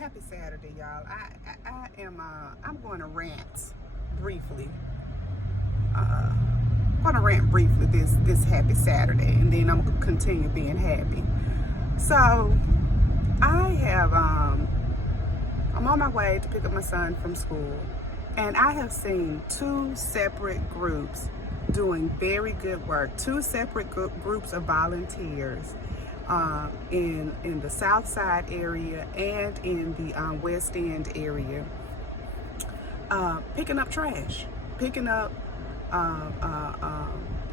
Happy Saturday, y'all. I'm going to rant briefly. I'm going to rant briefly this happy Saturday, and then I'm going to continue being happy. So I'm on my way to pick up my son from school, and I have seen two separate groups doing very good work, two separate groups of volunteers in the South Side area and in the West End area, picking up trash, picking up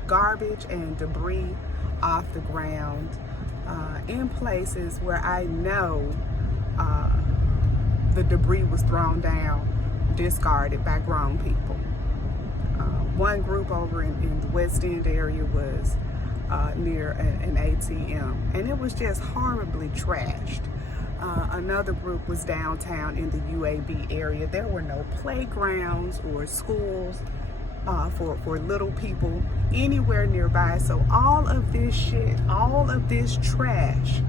garbage and debris off the ground in places where I know the debris was thrown down, discarded by grown people. One group over in the West End area was near an ATM, and it was just horribly trashed. Another group was downtown in the UAB area. There were no playgrounds or schools for little people anywhere nearby. So all of this shit, all of this trash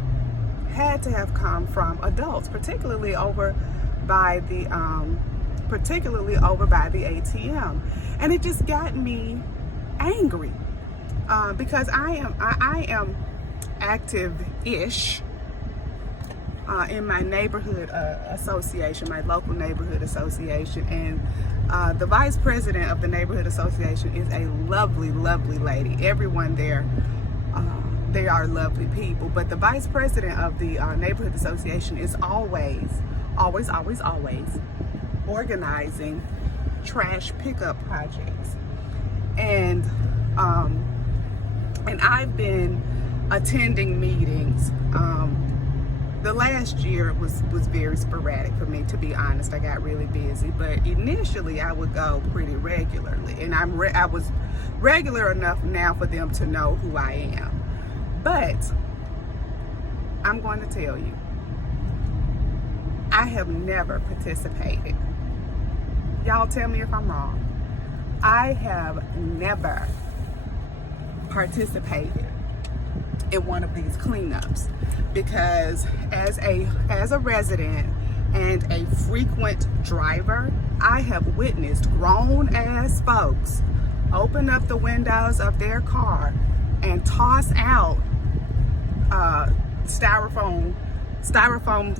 had to have come from adults, particularly over by the ATM. And it just got me angry because I am active-ish in my neighborhood association, my local neighborhood association, and the vice president of the neighborhood association is a lovely, lovely lady. Everyone there, they are lovely people, but the vice president of the neighborhood association is always organizing trash pickup projects, and I've been attending meetings. The last year was very sporadic for me, to be honest. I got really busy, but initially I would go pretty regularly, and I was regular enough now for them to know who I am. But I'm going to tell you, I have never participated. Y'all tell me if I'm wrong. I have never participated in one of these cleanups because as a resident and a frequent driver, I have witnessed grown ass folks open up the windows of their car and toss out styrofoam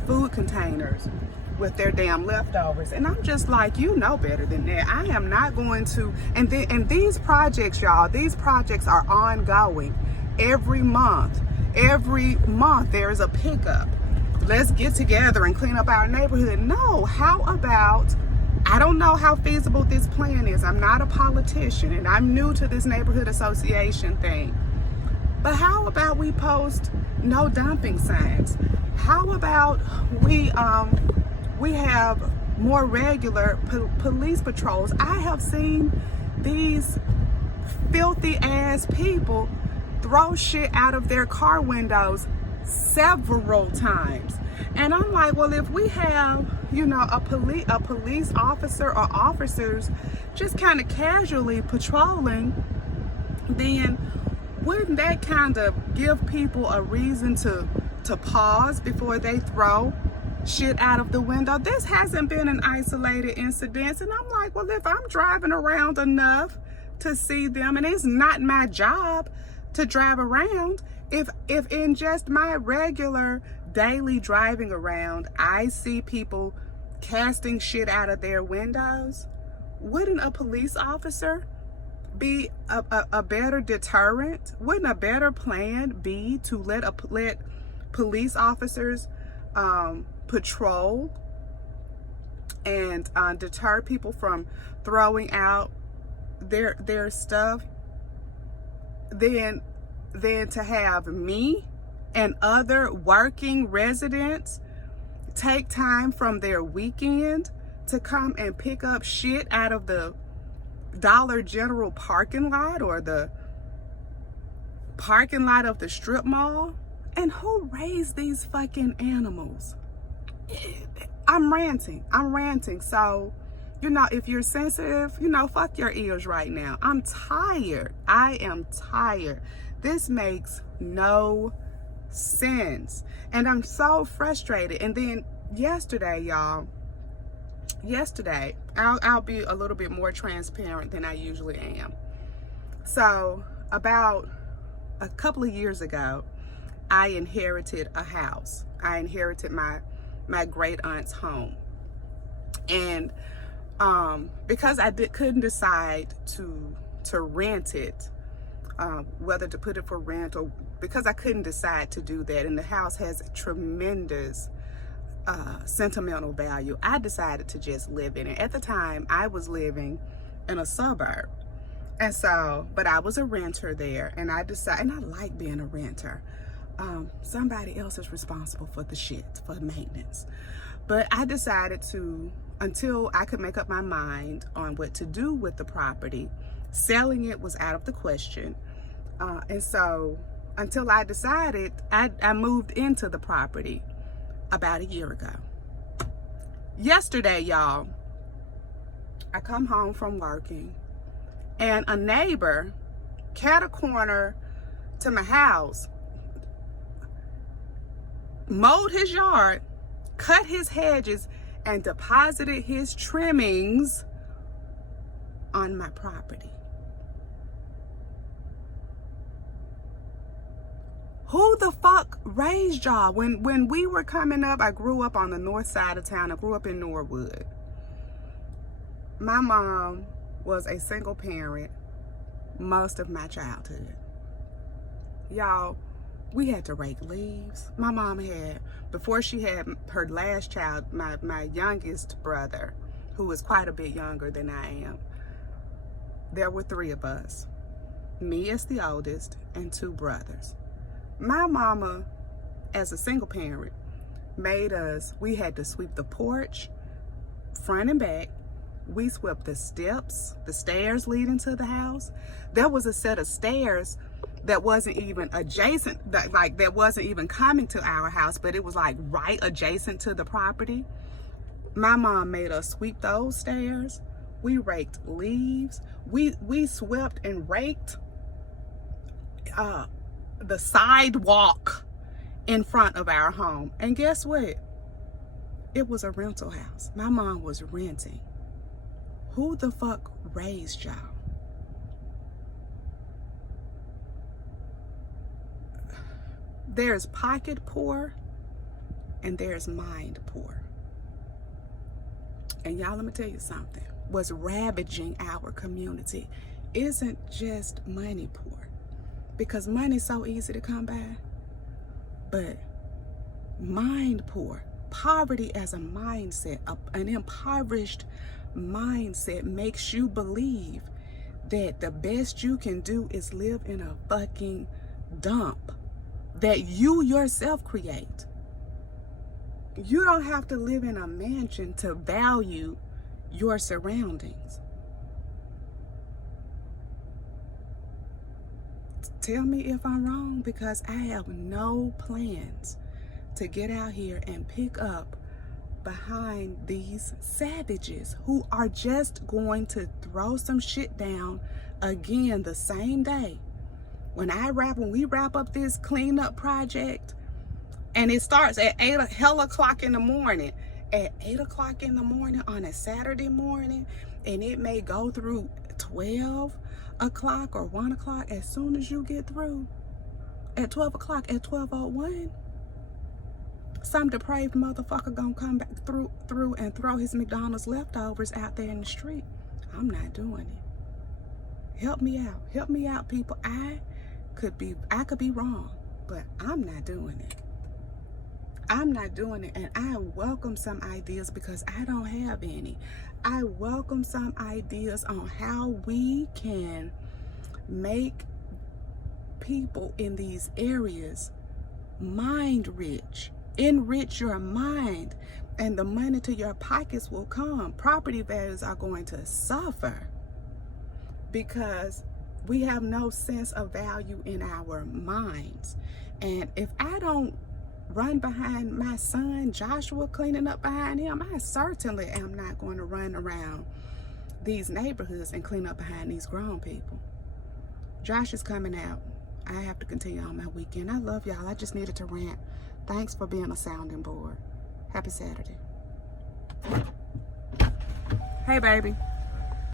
food containers with their damn leftovers. And I'm just like, you know better than that. I am not going to, and these projects, y'all, these projects are ongoing. Every month there is a pickup. Let's get together and clean up our neighborhood. No, how about, I don't know how feasible this plan is. I'm not a politician and I'm new to this neighborhood association thing. But how about we post no dumping signs? How about we have more regular police patrols? I have seen these filthy ass people throw shit out of their car windows several times. And I'm like, well, if we have, a police officer or officers just kind of casually patrolling, then wouldn't that kind of give people a reason to pause before they throw shit out of the window? This hasn't been an isolated incident. And I'm like, well, if I'm driving around enough to see them, and it's not my job to drive around, if in just my regular daily driving around, I see people casting shit out of their windows, wouldn't a police officer be a better deterrent? Wouldn't a better plan be to let police officers patrol and deter people from throwing out their stuff than to have me and other working residents take time from their weekend to come and pick up shit out of the Dollar General parking lot or the parking lot of the strip mall? And who raised these fucking animals? I'm ranting. So, if you're sensitive, fuck your ears right now. I'm tired. I am tired. This makes no sense. And I'm so frustrated. And then yesterday, y'all, yesterday, I'll be a little bit more transparent than I usually am. So about a couple of years ago, I inherited a house. I inherited my great aunt's home. And because I couldn't decide to rent it, whether to put it for rent, or because I couldn't decide to do that, and the house has a tremendous sentimental value, I decided to just live in it. At the time, I was living in a suburb, and so, but I was a renter there, and I decided, and I like being a renter. Somebody else is responsible for the shit, for maintenance. But I decided to, until I could make up my mind on what to do with the property, selling it was out of the question. And so until I decided, I moved into the property about a year ago. Yesterday, y'all, I come home from working, and a neighbor cat a corner to my house, mowed his yard, cut his hedges, and deposited his trimmings on my property. Who the fuck raised y'all? When we were coming up, I grew up on the north side of town. I grew up in Norwood. My mom was a single parent most of my childhood. Y'all, we had to rake leaves. My mom had, before she had her last child, my youngest brother, who was quite a bit younger than I am, there were 3 of us. Me as the oldest and 2 brothers. My mama, as a single parent, made us, we had to sweep the porch, front and back. We swept the steps, the stairs leading to the house. There was a set of stairs that wasn't even adjacent, that wasn't even coming to our house, but it was like right adjacent to the property. My mom made us sweep those stairs. We raked leaves. We swept and raked the sidewalk in front of our home. And guess what? It was a rental house. My mom was renting. Who the fuck raised y'all? There's pocket poor and there's mind poor. And y'all, let me tell you something. What's ravaging our community isn't just money poor, because money's so easy to come by, but mind poor, poverty as a mindset, an impoverished mindset makes you believe that the best you can do is live in a fucking dump that you yourself create. You don't have to live in a mansion to value your surroundings. Tell me if I'm wrong, because I have no plans to get out here and pick up behind these savages who are just going to throw some shit down again the same day. When we wrap up this cleanup project, and it starts at 8 o'clock in the morning, at 8 o'clock in the morning on a Saturday morning, and it may go through 12 o'clock or 1 o'clock. As soon as you get through at 12 o'clock, at 12:01, some depraved motherfucker gonna come back through and throw his McDonald's leftovers out there in the street. I'm not doing it. Help me out, people. I could be wrong, but I'm not doing it. I'm not doing it. And I welcome some ideas, because I don't have any. I welcome some ideas on how we can make people in these areas mind rich, enrich your mind, and the money to your pockets will come. Property values are going to suffer because we have no sense of value in our minds. And if I don't run behind my son Joshua, cleaning up behind him, I certainly am not going to run around these neighborhoods and clean up behind these grown people. Josh is coming out. I have to continue on my weekend. I love y'all. I just needed to rant. Thanks for being a sounding board. Happy Saturday. Hey, baby.